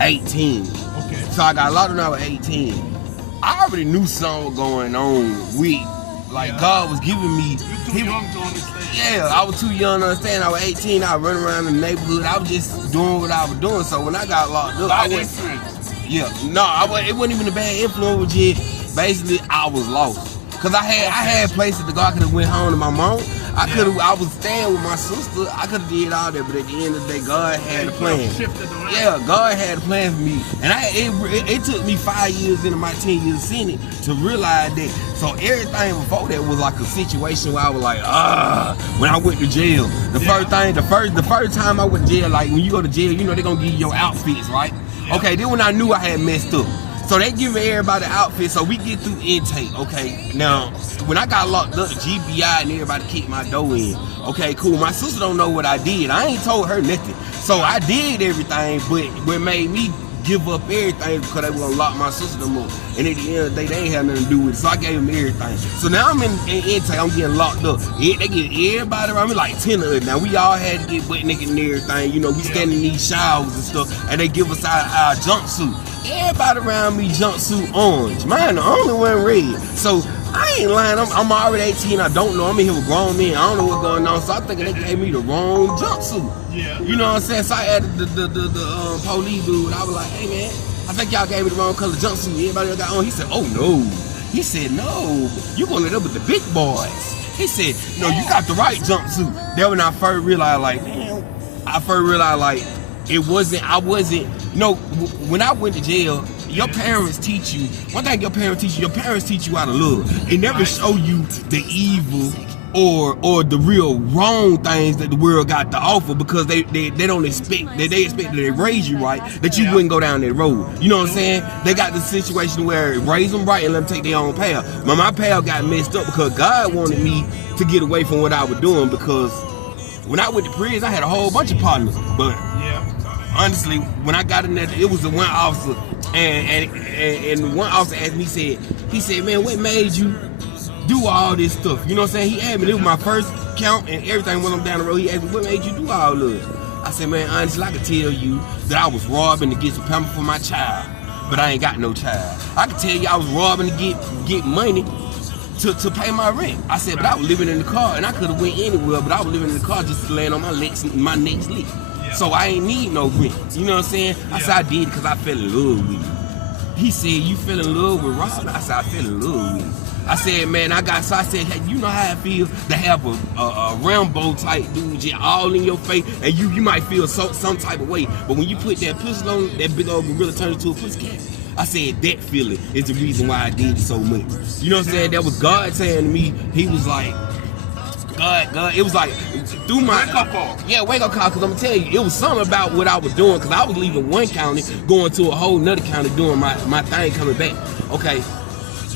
18. Okay. So I got locked when I was 18. I already knew something was going on with, like, God was giving me. You're too young to understand. Yeah, I was too young to understand. I was 18. I was running around in the neighborhood. I was just doing what I was doing. So when I got locked up, I went. Yeah, no, it wasn't even a bad influence. Just basically, I was lost. Cause I had places to go. I could have went home to my mom. I was staying with my sister. I could have did all that, but at the end of the day, God had a plan. Yeah, God had a plan for me, and it took me 5 years into my 10 years Senate to realize that. So everything before that was like a situation where I was like, when I went to jail, the first time I went to jail, like when you go to jail, you know they're gonna give you your outfits, right? Okay, then when I knew I had messed up. So they giving everybody outfits, so we get through intake, okay? Now, when I got locked up, the GBI and everybody kicked my door in. Okay, cool. My sister don't know what I did. I ain't told her nothing. So I did everything, but what made me give up everything because they were gonna lock my sister up. And at the end of the day, they ain't had nothing to do with it. So I gave them everything. So now I'm in intake, I'm getting locked up. They get everybody around me, like 10 of us. Now we all had to get butt naked and everything. You know, we standing in these showers and stuff, and they give us our jumpsuit. Everybody around me jumpsuit orange. Mine the only one red. So I ain't lying. I'm already 18. I don't know. I'm in here with grown men. I don't know what's going on. So I'm thinking they gave me the wrong jumpsuit. Yeah. You know what I'm saying? So I added the police dude. I was like, hey man, I think y'all gave me the wrong color jumpsuit. Everybody else got on. He said, oh no. He said, no. You going to up with the big boys. He said, no, you got the right jumpsuit. Then when I first realized, like, man, I wasn't, you know, when I went to jail, your parents teach you, one thing your parents teach you out of love. They never show you the evil or the real wrong things that the world got to offer because they don't expect, they expect that they raise you right, that you wouldn't go down that road. You know what I'm saying? They got the situation where raise them right and let them take their own path. But my path got messed up because God wanted me to get away from what I was doing because when I went to prison, I had a whole bunch of partners, but honestly, when I got in there, it was the one officer, and one officer asked me, he said, man, what made you do all this stuff? You know what I'm saying? He asked me, it was my first count and everything when I'm down the road. He asked me, what made you do all this? I said, man, honestly, I could tell you that I was robbing to get some pamper for my child, but I ain't got no child. I could tell you I was robbing to get money to pay my rent. I said, but I was living in the car, and I could have went anywhere, but I was living in the car just to land on my next lick. So I ain't need no rent. You know what I'm saying? I said I did it because I fell in love with you. He said, you fell in love with Rob? I said, I fell in love with you. I said, man, I said, hey, you know how it feels to have a Rambo type dude just all in your face, and you might feel some type of way, but when you put that pistol on, that big old gorilla turns into a pussycat. I said that feeling is the reason why I did it so much. You know what I'm saying? That was God saying to me, he was like, God, it was like through my wake up call. Yeah, wake up call, because I'm gonna tell you, it was something about what I was doing, because I was leaving one county, going to a whole nother county, doing my thing, coming back. Okay,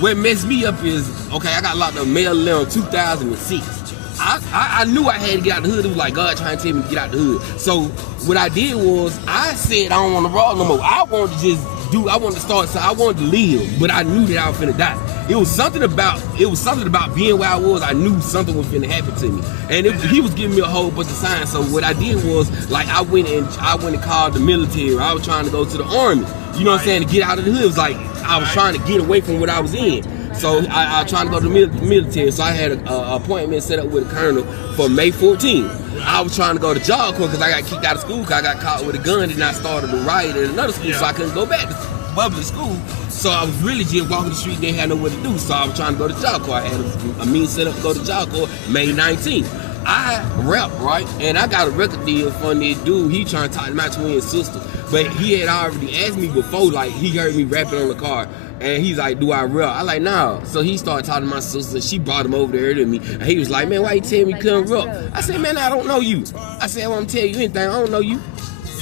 what messed me up is, okay, I got locked up May 11, 2006. I knew I had to get out the hood. It was like God trying to tell me to get out the hood. So what I did was, I said I don't want to rob no more. I wanted to start, so I wanted to live, but I knew that I was finna die. It was something about being where I was. I knew something was finna happen to me, and he was giving me a whole bunch of signs. So what I did was, like, I went and called the military. I was trying to go to the army. You know what I'm saying? To get out of the hood. It was like I was trying to get away from what I was in. So I was trying to go to the military. So I had an appointment set up with a colonel for May 14th. I was trying to go to job corps because I got kicked out of school because I got caught with a gun and I started a riot at another school, so I couldn't go back to public school. So I was really just walking the street, didn't have nowhere to do. So I was trying to go to job corps. I had a meeting set up to go to job corps May 19th. I rap, right? And I got a record deal from this dude. He trying to talk to my twin sister. But he had already asked me before, like, he heard me rapping on the car. And he's like, do I rap? I like, nah. So he started talking to my sister. She brought him over there to me. And he was like, man, why you tell me you couldn't rap? I said, man, I don't know you. I said, I won't tell you anything. I don't know you.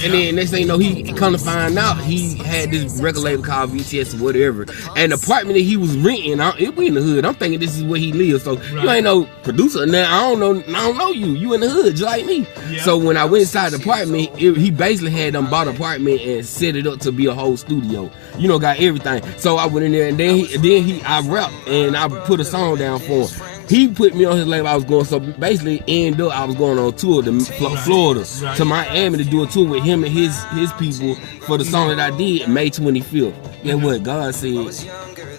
And then next thing you know, he come to find out he had this record label called VTS or whatever. And the apartment that he was renting, it was in the hood. I'm thinking this is where he lives. So you ain't no producer now. I don't know you. You in the hood just like me. Yeah. So when I went inside the apartment, he basically had them bought an apartment and set it up to be a whole studio. You know, got everything. So I went in there and then I rapped and I put a song down for him. He put me on his label. I was going, so basically, end up, I was going on tour to Florida, to Miami to do a tour with him and his people for the song that I did May 25th. Yeah, what God said,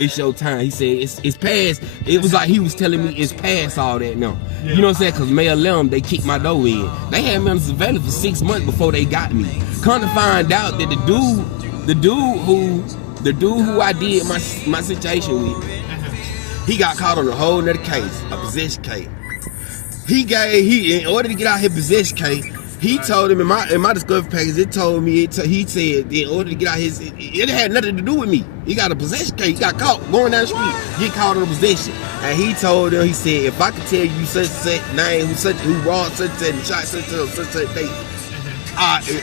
it's your time. He said it's past. It was like he was telling me it's past all that now. You know what I'm saying? Because May 11, they kicked my door in. They had me on surveillance for 6 months before they got me. Come to find out that the dude who I did my situation with, he got caught on a whole nother case, a possession case. In order to get out his possession case, he told him in my discovery package, it told me, he said in order to get out it had nothing to do with me. He got a possession case. He got caught going down the street, get caught on a possession. And he told him, he said, if I could tell you such and such name, who robbed such and such and shot such and such date,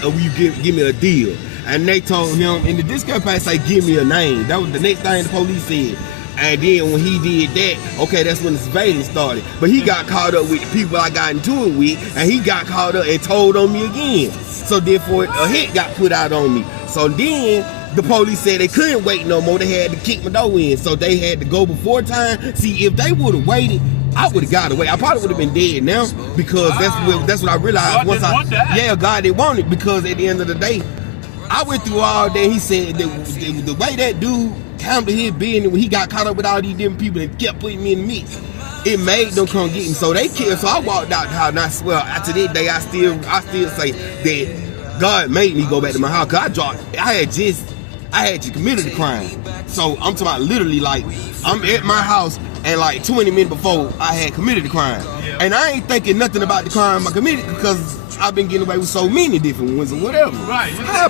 will you give me a deal? And they told him, in the discovery package, say, give me a name. That was the next thing the police said. And then when he did that, okay, that's when the surveillance started. But he got caught up with the people I got into it with, and he got caught up and told on me again. So therefore, a hit got put out on me. So then the police said they couldn't wait no more. They had to kick my door in. So they had to go before time. See, if they would have waited, I would have got away. I probably would have been dead now, because that's what I realized. God didn't want it, because at the end of the day, I went through all that. He said that the way that dude handled his business when he got caught up with all these different people and kept putting me in the mix, it made them come get him. So they killed. So I walked out the house, and I swear, to this day, I still say that God made me go back to my house, because I had just committed the crime. So I'm talking about literally, like, I'm at my house, and like 20 minutes before I had committed the crime. And I ain't thinking nothing about the crime I committed, because I've been getting away with so many different ones or whatever. Right. How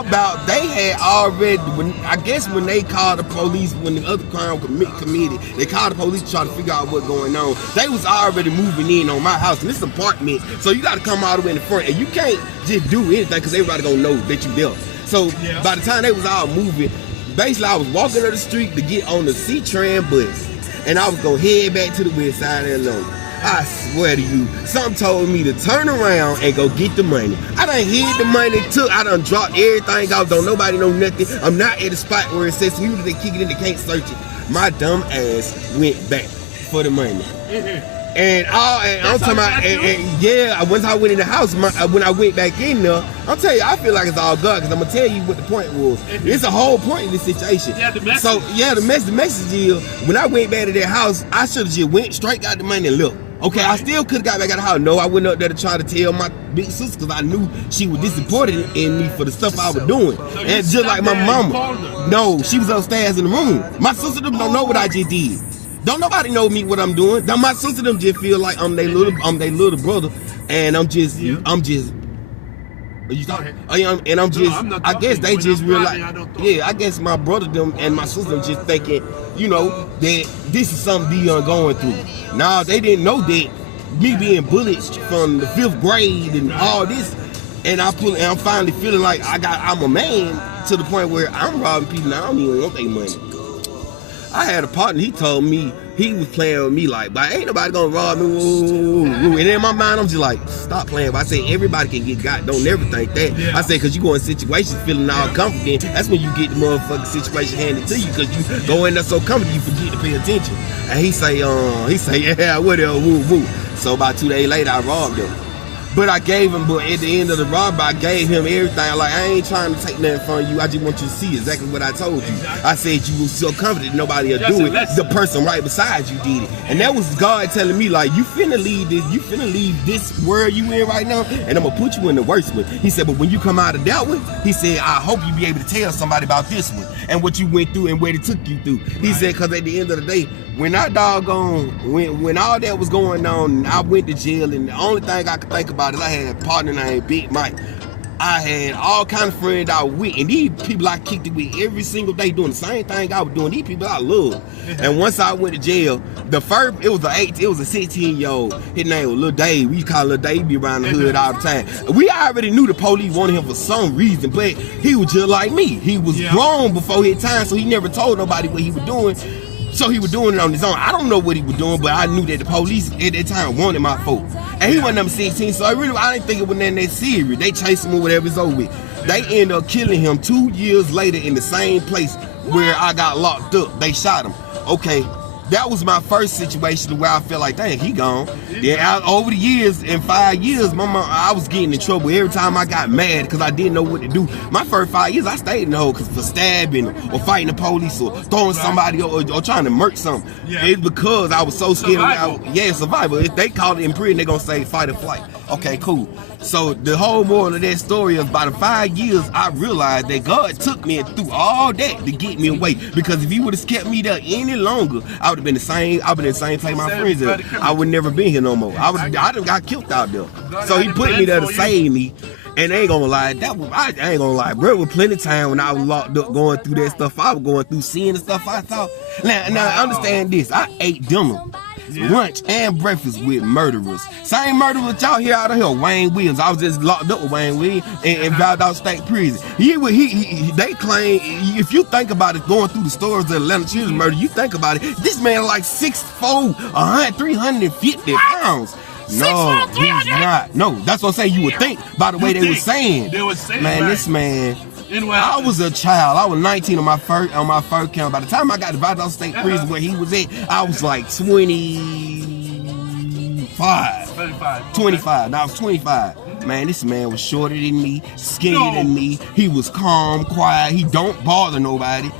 about they had already, when they called the police, when the other crime committed, they called the police to try to figure out what's going on. They was already moving in on my house, and this apartment, so you got to come all the way in the front, and you can't just do anything, because everybody gonna know that you there. So by the time they was all moving, basically I was walking up the street to get on the C-Tran bus, and I was gonna head back to the west side of Atlanta. I swear to you, something told me to turn around and go get the money. I done hid the money, I done dropped everything off, don't nobody know nothing. I'm not at the spot where it says, even if they kick it in, they can't search it. My dumb ass went back for the money. And I'm talking about, once I went in the house, when I went back in there, I'm telling you, I feel like it's all God, because I'm going to tell you what the point was. It's a whole point in this situation. Yeah, the message. So, the message is, when I went back to that house, I should have just went straight, got the money and looked. Okay, right. I still could have got back out of the house. No, I went up there to try to tell my big sister, because I knew she was disappointed in me for the stuff I was doing. So and just like my mama. No, she was upstairs in the room. My sister don't know what I just did. Don't nobody know me what I'm doing. Now my sister them just feel like I'm their little brother, and I'm just. Are you talking? And I guess they just realize. I guess my brother them and my sister them just thinking, that this is something Dion going through. Nah, they didn't know that me being bullied from the 5th grade and all this, and I'm finally feeling like I'm a man to the point where I'm robbing people and I don't even want their money. I had a partner, he told me, he was playing with me like, but ain't nobody gonna rob me, woo. And in my mind, I'm just like, stop playing. But I say, everybody can get got, don't never think that. I say, cause you go in situations feeling all confident, that's when you get the motherfucking situation handed to you, cause you go in there so confident, you forget to pay attention. And he say, yeah, whatever, woo. So about 2 days later, I robbed him. But at the end of the robbery, I gave him everything. Like, I ain't trying to take nothing from you. I just want you to see exactly what I told you. I said you were so confident nobody will do it. The person right beside you did it. And that was God telling me, like, you finna leave this world you in right now, and I'm gonna put you in the worst one. He said, but when you come out of that one, he said, I hope you be able to tell somebody about this one and what you went through and where it took you through. He said, cause at the end of the day, when all that was going on, I went to jail, and the only thing I could think about is I had a partner named Big Mike. I had all kind of friends I was with, and these people I kicked it with every single day doing the same thing I was doing. These people I love. And once I went to jail, it was a 16-year-old. His name was Lil Dave. We call Lil Dave. He be around the hood all the time. We already knew the police wanted him for some reason, but he was just like me. He was grown before his time, so he never told nobody what he was doing. So he was doing it on his own. I don't know what he was doing, but I knew that the police at that time wanted my folk. And he wasn't number 16, so I didn't think it was nothing that serious. They chased him or whatever it's over with. They ended up killing him 2 years later in the same place where I got locked up. They shot him. Okay, that was my first situation where I felt like, dang, he gone. Then over the years, in 5 years, I was getting in trouble every time I got mad because I didn't know what to do. My first 5 years, I stayed in the hole for stabbing or fighting the police or throwing somebody or trying to murk something. Yeah. It's because I was so scared. Survival. If they call it in prison, they're going to say fight or flight. Okay, cool. So the whole moral of that story is about 5 years, I realized that God took me through all that to get me away. Because if he would have kept me there any longer, I would have been the same. I would have been the same place my friends are. I would never been here no more. I done got killed out there. So he put me there to save me. And I ain't gonna lie, I ain't gonna lie, bro. With plenty of time when I was locked up going through that stuff, I was going through seeing the stuff I saw. Now understand this. I ate dinner, lunch, and breakfast with murderers. Same murderers y'all hear out of here. Wayne Williams. I was just locked up with Wayne Williams in Valdosta State Prison. They claim, if you think about it, going through the stories of Atlanta Children's murder, you think about it, this man like 6'4", 350 pounds. No, he's not. No, that's what I'm saying. You would think by the way they were saying. Man, right. This man. I was a child. I was 19 on my first count. By the time I got to Valdosta State Prison where he was at, I was like 25. 25. Now I was 25. Man, this man was shorter than me, skinnier than me. He was calm, quiet. He don't bother nobody.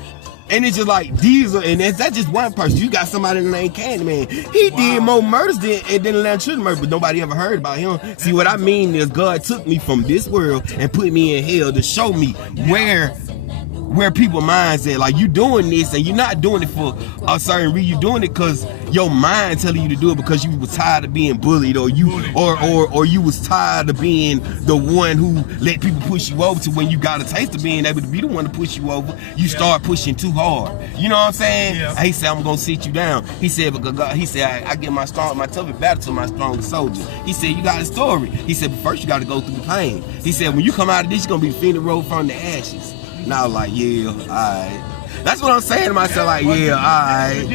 And it's just like that's just one person. You got somebody named Candyman. He did more murders than Atlanta Children's murder, but nobody ever heard about him. See, what I mean is God took me from this world and put me in hell to show me where people's minds at. Like, you doing this and you're not doing it for a certain reason. You're doing it because your mind telling you to do it because you was tired of being bullied, or you was tired of being the one who let people push you over. To when you got a taste of being able to be the one to push you over, you start pushing too hard. You know what I'm saying? Yeah. He said, I'm gonna sit you down. He said, because God, he said, I give my toughest battle to my strongest soldier. He said, you got a story. He said, but first you got to go through the pain. He said, when you come out of this, you're gonna be feeling the road from the ashes. And I was like, yeah, alright. That's what I'm saying to myself, like, yeah, alright.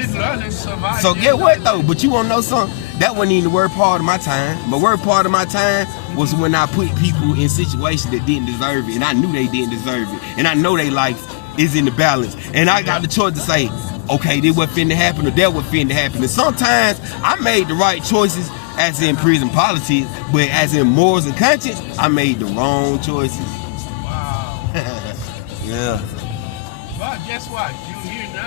So get what though? But you wanna know something? That wasn't even the worst part of my time. The worst part of my time was when I put people in situations that didn't deserve it, and I knew they didn't deserve it, and I know their life is in the balance, and I got the choice to say, okay, this what finna happen, or that what finna happen. And sometimes I made the right choices, as in prison politics, but as in morals and conscience, I made the wrong choices. Wow. Yeah. But guess what? You here now.